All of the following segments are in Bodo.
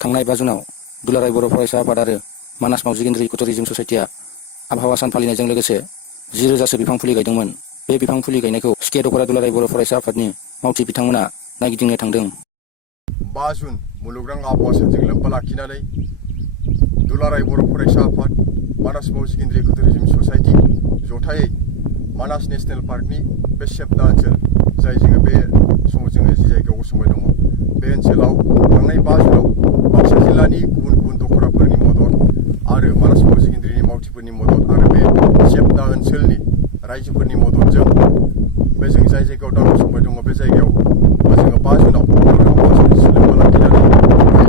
थांनाय 5 जुनाव दुलाराय बर' फरायसा आफाद आरो मानास मावजि गेन्द्रि इक'टुरिज्म ससाइटिया आबहावा सान फालिनायजों लोगोसे 10,000सो बिफां फुलि गायदोंमोन। बे बिफां फुलि गायनायखौ सिके दखरा दुलाराय बर' फरायसा आफादनि मावथि बिथांमोना नायगिदिंनो थांदों। 5 जुन मुलुगनां आबहावा सानजों लोब्बा लाखिनानै दुलाराय बर' फरायसा आफाद मानास मावजि गेन्द्रि इक'टुरिज्म ससाइटि जथायै मानास नेशनेल पार्कनि बे सेबना ओनसोल जाय जोङो बे समाव जोङो जि जायगायाव गसंबाय दङ बे ओनसोलाव थांनाय 5 जुनाव बाक्सा जिल्लानि गुबुन गुबुन दखराफोरनि मदद आरो मानास मावजि गेन्द्रिनि मावथिफोरनि मदद आरो बे सेबना ओनसोलनि रायजोफोरनि मददजों बे जों जाय जायगायाव दा गसंबाय दङ बे जायगायाव जोङो 5 जुनाव लोब्बा लाखिनानै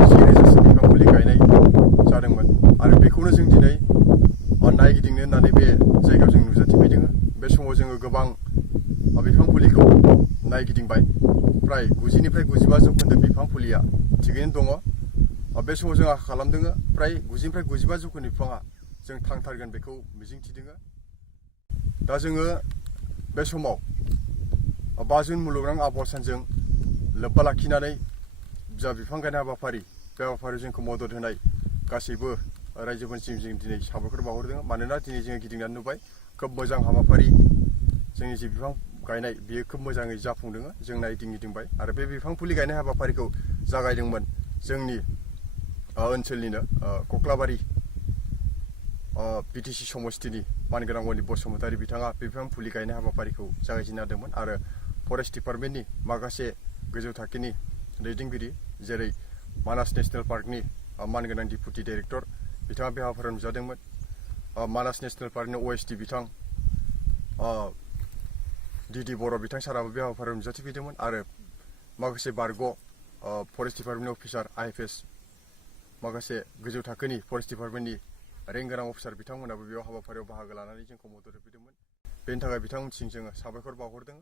10,000सो बिफां फुलि गायनाय जादोंमोन आरो बेखौनो जों दिनै नायगिदिंनो होननानै बे जायगायाव जों नुजाथिफैदों। बे समाव जोङो गोबां बिफां फुलिखौ नायगिदिंबाय। फ्राय 90निफ्राय 95 जौखोन्दो बिफां फुलिया थिगैनो दङ। बे समाव जों आसा खालामदों फ्राय 90निफ्राय 95 जौखोन्दो बिफाङा जों थांथारगोन बेखौ मिजिंथिदों। दा जोङो बे समाव 5 जुन मुलुगनां आबहावा सानजों लोब्बा लाखिनानै जा बिफां गायनाय हाबाफारि बे हाबाफारियाव जोंखौ मदद होनाय गासैबो रायजोफोरनिसिम जों दिनै साबायखर बावहरदों। मानोना दिनै जोङो गिदिंनानै नुबाय खोब मोजां हाबाफारि जोंनि जे बिफां गायनाय बेयो खोब मोजाङै जाफुंदों। जों नायगिदिंबाय आरो बे बिफां फुलि गायनाय हाबाफारिखौ जागायदोंमोन जोंनि ओनसोलनिनो कक्लाबारि बिटिसि समस्तिनि मानगोनां बसुमतारी बिथाङा बे बिफां फुलि गायनाय हाबाफारिखौ जागायजेनना होदोंमोन आरो फरेस्ट डिपार्टमेन्टनि माखासे गोजौ थाखोनि दैदेनगिरि जेरै मानास नेशनेल पार्कनि मानगोनां डिपुटि डाइरेक्टर बिथाङा बे हाबाफारियाव नुजादोंमोन। मानास नेशनेल पार्कनि OSD बिथां DD बर' बिथां साराबो बे हाबाफारियाव नुजाथिफैदोंमोन आरो माखासे बारग' फरेस्ट डिपार्टमेन्ट अफिसार IFS माखासे गोजौ थाखोनि फरेस्ट डिपार्टमेन्टनि रेंक गोनां अफिसार बिथांमोनाबो बेयाव हाबाफारियाव बाहागो लानानै जोंखौ मदद होफैदोंमोन। बेनि थाखाय बिथांमोनसिम जोङो साबायखर बावहरदों।